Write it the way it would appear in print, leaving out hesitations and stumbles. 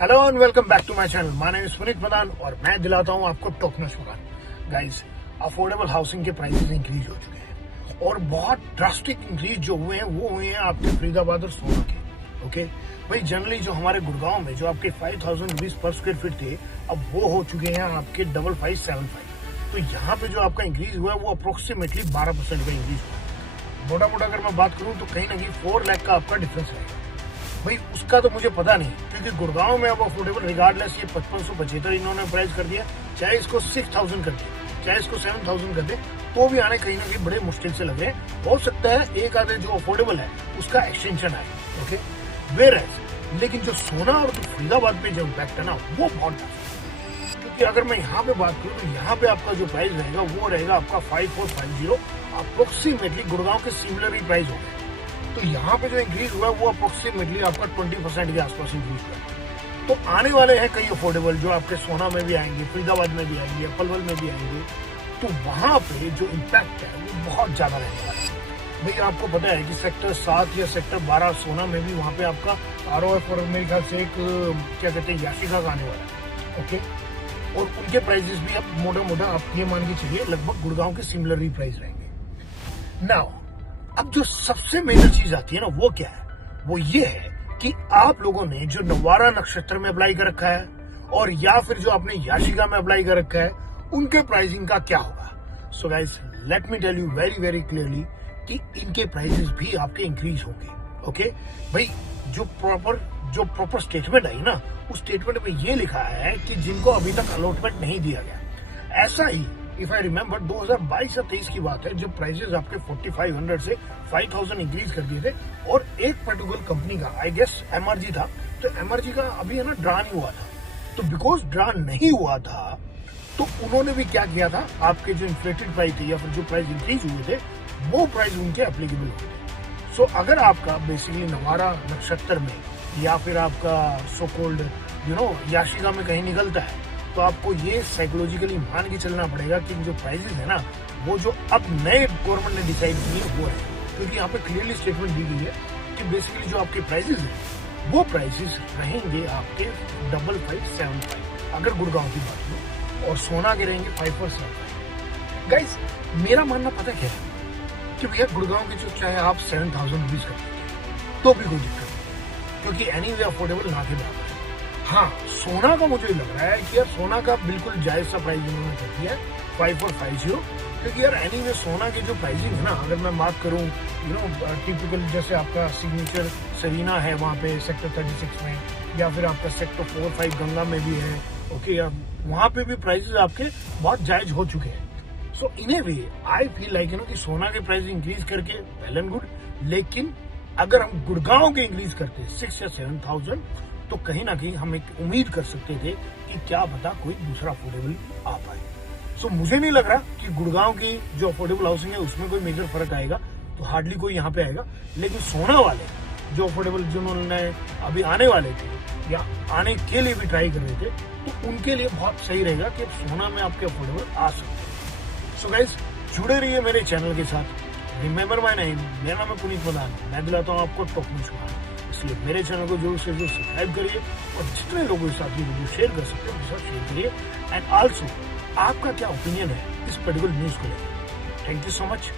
Hello and welcome back to my channel. My name is Puneet Pradhan और मैं दिलाता हूं आपको टॉप-नॉच मकान। गाइस, अफोर्डेबल हाउसिंग के प्राइसेस इंक्रीज हो चुके हैं और बहुत ड्रास्टिक इंक्रीज जो हुए हैं वो हुए हैं आपके फरीदाबाद और सोना के। ओके भाई, जनरली जो हमारे गुड़गांव में जो आपके 5000 रुपीज पर स्क्वायर फीट थे, अब वो हो चुके हैं आपके 5575। तो यहाँ पे जो आपका इंक्रीज हुआ है वो अप्रोक्सीमेटली 12% का इंक्रीज हुआ है। मोटा मोटा अगर मैं बात करूँ तो कहीं ना कहीं 4 लाख का आपका डिफरेंस रहेगा। भाई उसका तो मुझे पता नहीं, क्योंकि गुड़गांव में अब अफोर्डेबल रिगार्डलेस ये 5575 इन्होंने प्राइस कर दिया, चाहे इसको 6000 कर दिया, चाहे इसको 7000 कर दे, तो भी आने कहीं ना कहीं बड़े मुश्किल से लग रहे हैं। हो सकता है एक आधे जो अफोर्डेबल है उसका एक्सटेंशन आए। ओके, वेयरएज लेकिन जो सोना और जो फरीदाबाद पे जो इम्पैक्ट है ना वो बहुत है। क्योंकि अगर मैं यहाँ पे बात करूँ तो यहाँ पे आपका जो प्राइस रहेगा वो रहेगा आपका 5450, अप्रोक्सीमेटली गुड़गांव के सिमिलर ही प्राइस होगा। तो यहाँ पे जो इंक्रीज हुआ है वो अप्रोक्सीमेटली आपका 20% के आसपास इंक्रीज हुआ है। तो आने वाले हैं कई अफोर्डेबल जो आपके सोना में भी आएंगे, फरीदाबाद में भी आएंगे, पलवल में भी आएंगे। तो वहां पे जो इम्पैक्ट है वो बहुत ज्यादा रहने वाला है। भाई आपको पता है कि सेक्टर 7 या सेक्टर 12 सोना में भी वहां पे आपका ROF और मेरे ख्याल से एक क्या कहते हैं याशिका का आने वाला है। ओके, और उनके प्राइजेस भी अब मोटा आप ये मान के चलिए लगभग गुड़गांव के सिमिलर ही प्राइस रहेंगे। नाउ अब जो सबसे मेजर चीज आती है ना वो क्या है, वो ये है कि आप लोगों ने जो नवारा नक्षत्र में अप्लाई कर रखा है और या फिर जो आपने याशिका में अप्लाई कर रखा है उनके प्राइसिंग का क्या होगा। So guys, let me tell you very very clearly कि इनके प्राइसेस भी आपके इंक्रीज होंगे। ओके भाई, जो प्रॉपर स्टेटमेंट आई ना उस स्टेटमेंट में ये लिखा है कि जिनको अभी तक अलॉटमेंट नहीं दिया गया, ऐसा ही इफ आई रिमेम्बर 2022 या 23 की बात है जब प्राइसेस आपके 4500 से 5000 इंक्रीज कर दिए थे। और एक पर्टिकुलर कंपनी का आई गेस MRG था, तो MRG का अभी है ना ड्रा नहीं हुआ था। तो बिकॉज ड्रा नहीं हुआ था तो उन्होंने भी क्या किया था, आपके जो इन्फ्लेटेड प्राइस थे या फिर जो प्राइस इंक्रीज हुए थे वो प्राइस उनके एप्लीकेबल हुए थे। सो अगर आपका बेसिकली नवारा नक्षत्र में या फिर आपका सो कोल्ड याशिका में कहीं निकलता है तो आपको ये साइकोलॉजिकली मान के चलना पड़ेगा कि जो प्राइसेस है ना वो जो अब नए गवर्नमेंट ने डिसाइड किए वो है। क्योंकि यहाँ पे क्लियरली स्टेटमेंट दी गई है कि बेसिकली जो आपके प्राइसेस हैं वो प्राइसेस रहेंगे आपके 5575 अगर गुड़गांव की बात करूँ, और सोना के रहेंगे 5475। गाइस, मेरा मानना पता क्या है कि भैया गुड़गांव के जो चाहे आप 7000 रुपीज कर दीजिए तो भी कोई दिक्कत नहीं, क्योंकि एनीवे अफोर्डेबल ना के बराबर है। हाँ, सोना का मुझे लग रहा है कि यार सोना का बिल्कुल जायज सा प्राइस इन्होंने कर दिया है 5450, क्योंकि यार एनीवे सोना की जो प्राइसिंग है ना, अगर मैं बात करूं टिपिकल जैसे आपका सिग्नेचर सरीना है वहाँ पे सेक्टर 36 में, या फिर आपका सेक्टर 4-5 गंगा में भी है। ओके, या वहाँ पे भी प्राइसेस आपके बहुत जायज हो चुके हैं। सो इन ए वे आई फील लाइक कि सोना के प्राइस इंक्रीज करके वेल एंड गुड, लेकिन अगर हम गुड़गांव के इंक्रीज करते 6 या 7000 तो कहीं ना कहीं हम एक उम्मीद कर सकते थे कि क्या पता कोई दूसरा अफोर्डेबल आ पाए। सो मुझे नहीं लग रहा कि गुड़गांव की जो अफोर्डेबल हाउसिंग है उसमें कोई मेजर फर्क आएगा, तो हार्डली कोई यहाँ पे आएगा। लेकिन सोना वाले जो अफोर्डेबल जिन्होंने अभी आने वाले थे या आने के लिए भी ट्राई कर रहे थे, तो उनके लिए बहुत सही रहेगा कि सोना में आपके अफोर्डेबल आ सकते हैं। सो गाइस, जुड़े रहिए मेरे चैनल के साथ। रिमेंबर माय नेम, मेरा नाम है पुनीत प्रधान। मैं दिलाता हूँ आपको टॉप-नॉच मकान, इसलिए मेरे चैनल को जरूर से जरूर सब्सक्राइब करिए और जितने लोगों के साथ ये वीडियो शेयर कर सकते हैं उनके साथ शेयर करिए। एंड आल्सो आपका क्या ओपिनियन है इस पर्टिकुलर न्यूज को लेकर। Thank you so much.